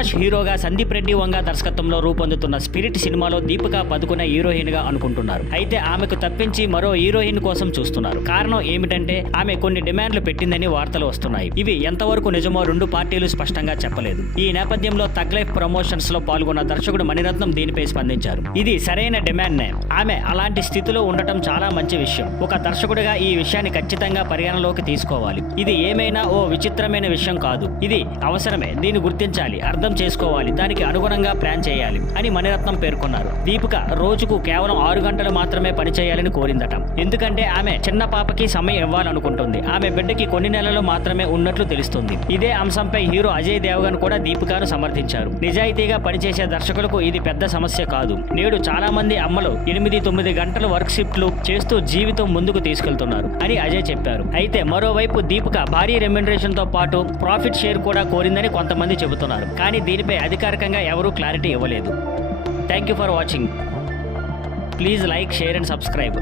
ప్రభాస్ హీరోగా సందీప్ రెడ్డి వంగ దర్శకత్వంలో రూపొందుతున్న స్పిరిట్ సినిమాలో దీపిక పదుకునే హీరోయిన్ గా అనుకుంటున్నారు. అయితే ఆమెకు తప్పించి మరో హీరోయిన్ కోసం చూస్తున్నారు. కారణం ఏమిటంటే ఆమె కొన్ని డిమాండ్లు పెట్టిందని వార్తలు వస్తున్నాయి. ఇవి ఎంతవరకు నిజమో రెండు పార్టీలు స్పష్టంగా చెప్పలేదు. ఈ నేపథ్యంలో తగ్ లైఫ్ ప్రమోషన్స్ లో పాల్గొన్న దర్శకుడు మణిరత్నం దీనిపై స్పందించారు. ఇది సరైన డిమాండ్ నే. ఆమె అలాంటి స్థితిలో ఉండటం చాలా మంచి విషయం. ఒక దర్శకుడిగా ఈ విషయాన్ని ఖచ్చితంగా పరిగణలోకి తీసుకోవాలి. ఇది ఏమైనా ఓ విచిత్రమైన విషయం కాదు. ఇది అవసరమే. దీన్ని గుర్తించాలి, అర్థం చేసుకోవాలి, దానికి అనుగుణంగా ప్లాన్ చేయాలి అని మణిరత్నం పేర్కొన్నారు. దీపిక రోజుకు కేవలం 6 గంటలు మాత్రమే పనిచేయాలని కోరిందట. ఎందుకంటే ఆమె చిన్న పాపకి సమయం ఇవ్వాలనుకుంటుంది. ఆమె బిడ్డకి కొన్ని నెలలు మాత్రమే ఉన్నట్లు తెలుస్తుంది. ఇదే అంశంపై హీరో అజయ్ దేవగన్ కూడా దీపికను సమర్థించారు. నిజాయితీగా పనిచేసే దర్శకులకు ఇది పెద్ద సమస్య కాదు. నేడు చాలా మంది అమ్మలు 8-9 గంటలు వర్క్ షిఫ్ట్లు చేస్తూ జీవితం ముందుకు తీసుకెళ్తున్నారు అని అజయ్ చెప్పారు. అయితే మరోవైపు దీపిక భారీ రెమ్యునరేషన్ తో పాటు ప్రాఫిట్ షేర్ కూడా కోరిందని కొంతమంది చెబుతున్నారు. కానీ దీనిపై అధికారికంగా ఎవరూ క్లారిటీ ఇవ్వలేదు. Thank you for watching. Please like, share and subscribe.